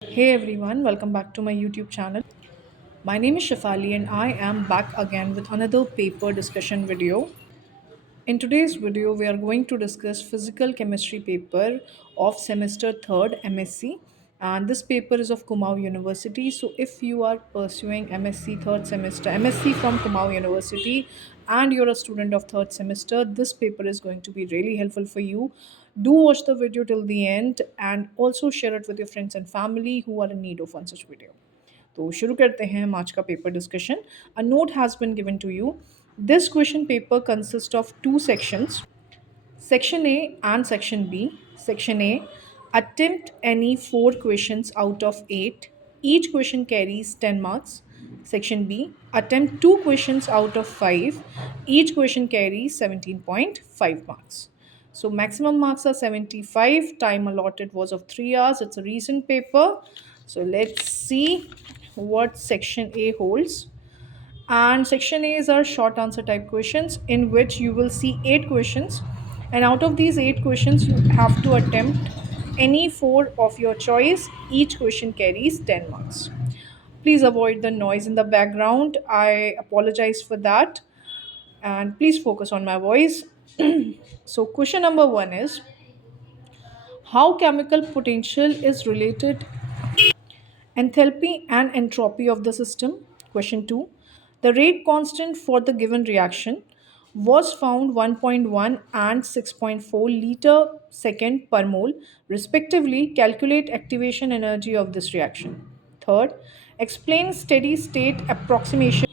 Hey everyone, welcome back to my YouTube channel. My name is Shafali and I am back again with another paper discussion video. In today's video, we are going to discuss physical chemistry paper of semester 3rd MSc, and this paper is of Kumaon University. So if you are pursuing MSc 3rd semester, MSc from Kumaon University, and you're a student of 3rd semester, this paper is going to be really helpful for you. Do watch the video till the end and also share it with your friends and family who are in need of one such video. तो शुरू करते हैं हम आज का paper discussion. A note has been given to you. This question paper consists of two sections, Section A and Section B. Section A, attempt any four questions out of eight. Each question carries 10 marks. Section B, attempt two questions out of five. Each question carries 17.5 marks. So maximum marks are 75. Time allotted was of 3 hours. It's a recent paper. So let's see what Section A holds. And section A's are short answer type questions in which you will see 8 questions. And out of these 8 questions, you have to attempt any four of your choice. Each question carries 10 marks. Please avoid the noise in the background. I apologize for that. And please focus on my voice. So, question number one is how chemical potential is related enthalpy and entropy of the system. Question 2. The rate constant for the given reaction was found 1.1 and 6.4 liter second per mole respectively. Calculate activation energy of this reaction. Third, explain steady state approximation,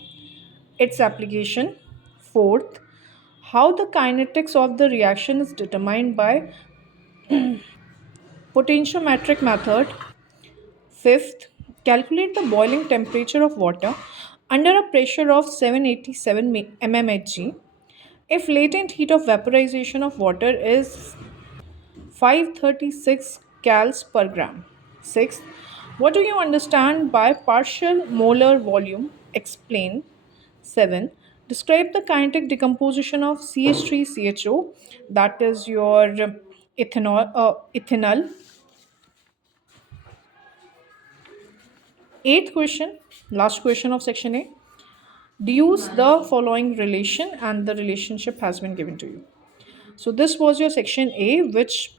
its application. Fourth, how the kinetics of the reaction is determined by potentiometric method. Fifth, calculate the boiling temperature of water under a pressure of 787 mmHg if latent heat of vaporization of water is 536 cals per gram. Sixth, what do you understand by partial molar volume? Explain. 7. Describe the kinetic decomposition of CH3CHO, that is your ethanol. Eighth question, last question of section A. Deduce the following relation, and the relationship has been given to you. So this was your section A, which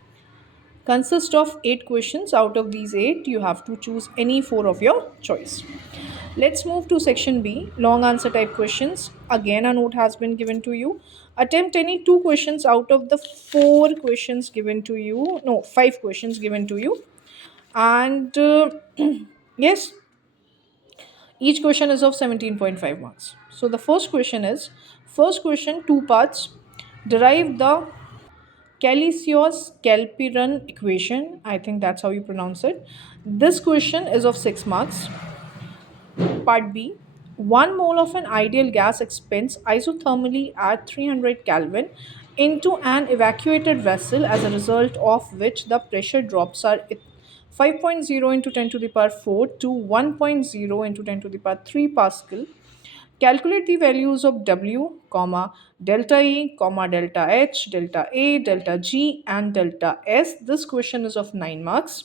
consists of 8 questions. Out of these 8, you have to choose any 4 of your choice. Let's move to section B, long answer type questions. Again, a note has been given to you. Attempt any 2 questions out of the 4 questions given to you. No, 5 questions given to you. And yes, each question is of 17.5 marks. So the first question, 2 parts. Derive the Calicious-Calpiran equation. I think that's how you pronounce it. This question is of 6 marks. Part B. 1 mole of an ideal gas expands isothermally at 300 Kelvin into an evacuated vessel, as a result of which the pressure drops are 5.0 into 10 to the power 4 to 1.0 into 10 to the power 3 Pascal. Calculate the values of W, comma, delta E, comma, delta H, delta A, delta G, and delta S. This question is of 9 marks.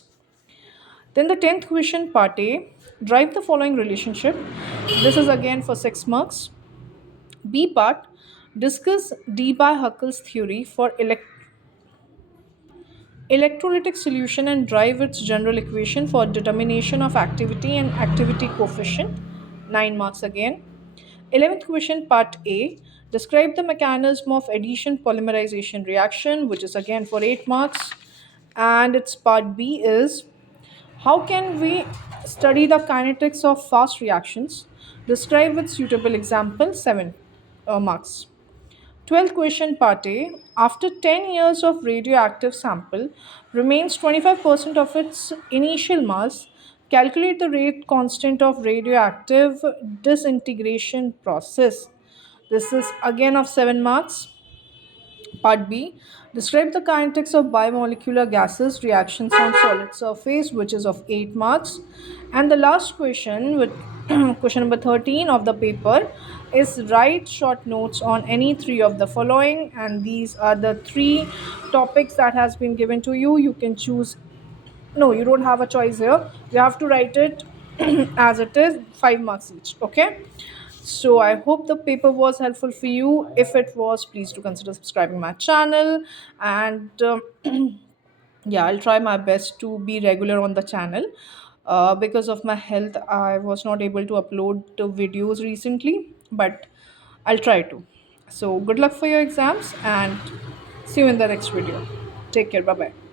Then the 10th question, part A, drive the following relationship. This is again for 6 marks. B part, discuss D by Huckel's theory for electrolytic solution and drive its general equation for determination of activity and activity coefficient. 9 marks again. 11th question, part A, describe the mechanism of addition polymerization reaction, which is again for 8 marks. And its part B is how can we study the kinetics of fast reactions? Describe with suitable example, 7 marks. 12th question, part A. After 10 years of radioactive sample remains 25% of its initial mass. Calculate the rate constant of radioactive disintegration process. This is again of 7 marks. Part B. Describe the kinetics of bimolecular gases reactions on solid surface, which is of 8 marks. And the last question, with question number 13 of the paper, is write short notes on any 3 of the following. And these are the 3 topics that has been given to you. You can choose No, you don't have a choice here. You have to write it as it is, 5 marks each. Okay. So I hope the paper was helpful for you. If it was, please do consider subscribing my channel. And yeah, I'll try my best to be regular on the channel. Because of my health, I was not able to upload the videos recently, but I'll try to. So good luck for your exams and see you in the next video. Take care. Bye bye.